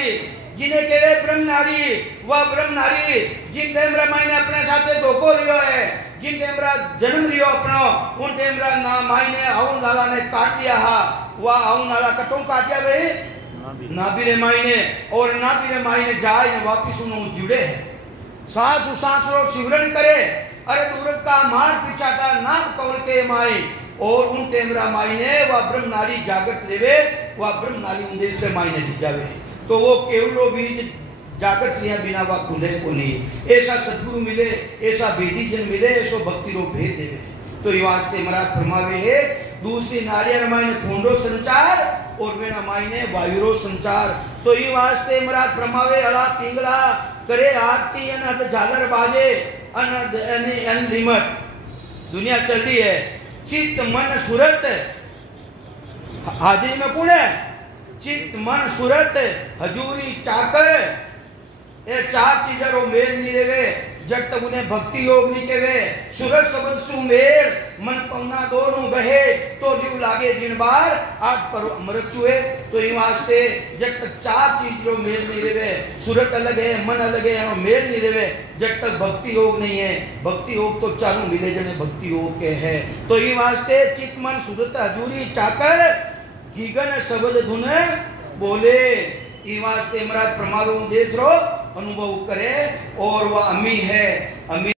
जिन्हें कहते ब्रह्म नाड़ी, वह ब्रह्म नाड़ी जिन तेमरा मायने अपने साथे धोखो रियो है, जिन तेमरा जन्म रियो अपनो, उन तेमरा ना मायने आउन लाला ने काट दिया हा, वह आउन लाला कटों काट दिया भाई नाभिरे मायने। और नाभिरे मायने जाए ने वापिस उन्होंने जुड़े है, सांस रो सिमरन करे, अरे दूरत का मार पिछाटा नाम कौल के माई। और उन तेमरा मायने वह ब्रह्म नाड़ी जागृत लेवे, वह ब्रह्म नाड़ी उन्देश से मायने ली जावे। तो वो केवलो बीज जागृत लिया बिना वह खुले को नहीं। ऐसा सदगुरु मिले, ऐसा वेदी जन मिले, ऐसो भक्ति रो भेद देवे। तो ये वास्ते महाराज फरमावे है, दूसरी नारियां मायने खूनरो संचार और वेना मायने वायुरो संचार। तो ये वास्ते महाराज फरमावे, अला पिंगला करे आरती अनहद झालर बाजे, अनहद अन रिमट दुनिया चल रही है। चित्त मन सूरत हाजिरी में कौन है? चित्त मन सूरत हजूरी चाकर, ये 4 चीजें रो मेल नहीं रेवे जब तक उन्हें भक्ति योग नहीं केवे। सूरत सबद सु मेल मन पौना दोनों बहे, तो जीव लागे जिन बार आठ पर मृत्यु है। तो ये वास्ते जब तक 4 चीज रो मेल नहीं रेवे, सूरत अलग है, मन अलग है, और मेल नहीं रेवे, जब तक भक्ति योग नहीं है। भक्ति योग तो चारों मिले जने भक्ति योग के है। तो ये वास्ते चित्त मन सूरत हजूरी चाकर गीगन शब्द धुन बोले। ये वास्ते महाराज प्रमाद देश रो अनुभव करे। और वह अमी है, अमी